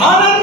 आनंद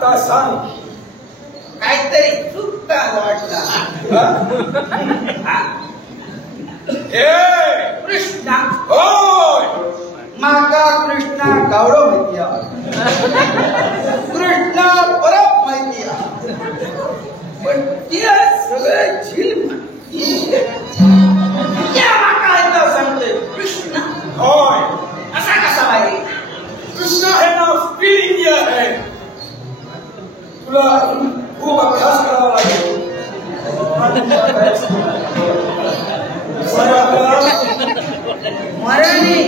आता सांग. काहीतरी चुकता वाटला. कृष्णा होय माका कृष्णा गावडो माहिती कृष्णा परत माहिती पण ती सगळे झील माका एकदा सांगतोय कृष्णा. होय असा कसा आहे? कृष्णा हे नाव स्पिल इंडिया आहे. तुला खूप अभ्यास करावा लागेल. मराठी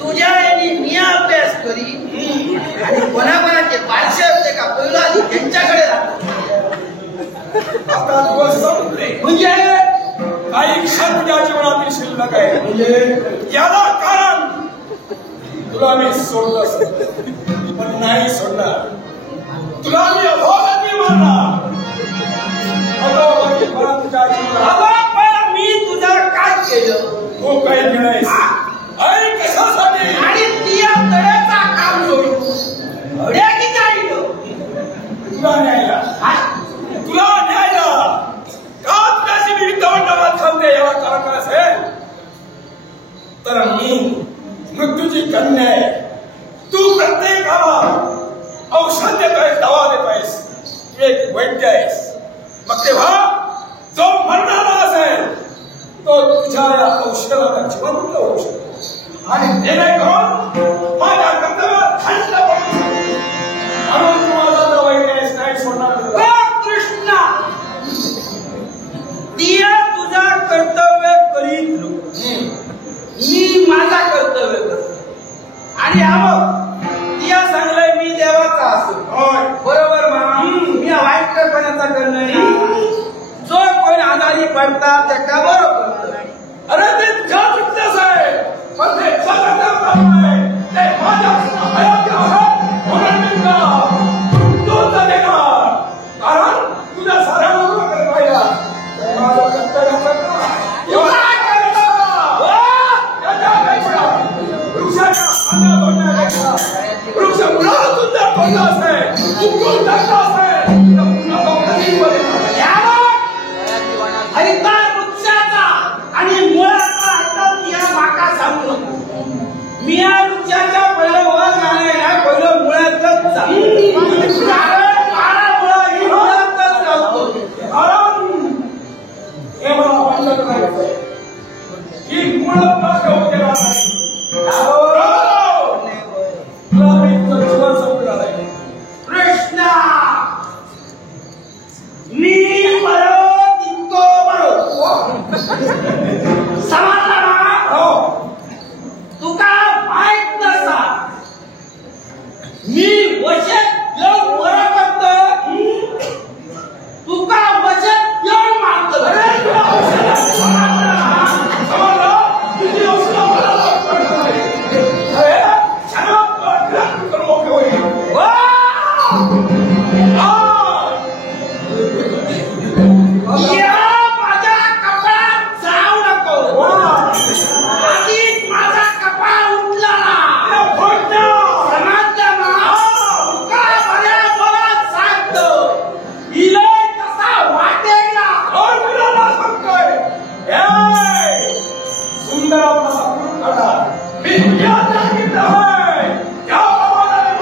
तुझ्या यांनी मी अभ्यास करी आणि कोणाकोणाचे पारसे असते का पहिला आधी त्यांच्याकडे राहतो. आता दिवस संपले म्हणजे काही क्षण तुझ्या जीवनातील शिल्लक आहे. म्हणजे याला कारण तुला मी सोडलं पण नाही सोडणार. तुला मी अधोगती मारणार. अधोगती परत तुझ्या जीवनात. मी तुझं काय केलं? तू काही केलंयस आणि कशासाठी? आणि तिया तळ्याचा काम सोडून अड्या की जाईल तुला न्यायला तुला न्यायला का तुझ्याशी मी विद्यामंडळात थांबते याला कारण असेल तर मी मृत्यूची कन्या आहे. तू प्रत्येकाला औषध देतोयस, दवा देतोयस, तू एक वैद्य आहेस. मग तेव्हा जो मरणारा असेल तो तुझ्या या औषधाला जिवंत होऊ शकतो आणि जेणेकरून माझ्या कर्तव्यात खंड पडू म्हणून तू माझा तर वैद्य आहेस, नाही सोडणार. कृष्णा तिया तुझा कर्तव्य करीत मी माझा कर्तव्य करतो. आणि तिया सांगलंय मी देवाचा असो. बरोबर म्हणा. मी वाईट कल्पनेचा करणं जो कोण आजारी पडतात त्या बरोबर. अरे ते तुझ्या विद्यास आहे पण ते आहे ते माझ्या हयाती आहे म्हणून मी तुला मृत्यूच देणार. कारण तुझ्या साऱ्यांना करत पाहिला माझं कर्तव्याचं वृक्षाच्या खांद्या तोडण्यापेक्षा वृक्ष मुळात सुद्धा तोडला असेल उकळून टाकला असेल तर पुन्हा तो कधी हरितार वृक्षाचा आणि मुळाचा हातात या माका सांगू नको. मी या वृक्षाच्या पहिलं वर जाणे ना पहिलं मुळातच जा. कारण मारा मुळा ही मुळातच राहतो. कारण हे मला बंद करायचंय ही मुळ प्राप्त होऊ देणार नाही. तुला मी तुझं जीवन संपणार आहे. कृष्णा मी मरो तितको मरो. समजला ना? हो तुका माहित नसा मी वशेत येऊन मरत तुका वशेत येऊन मारतो. तुझी औषध मला अरे क्षणात करून मोकळे होईल. या माझ्या कपाळात जाऊ नको. आधीच माझा कपाळ उठला ना. समजलं ना? तुका बऱ्याबरोबर सांगतो इलोय तसा वाटेल ना. सुंदर आपला मी तुझ्या सांगितलं आहे त्या प्रमाणाने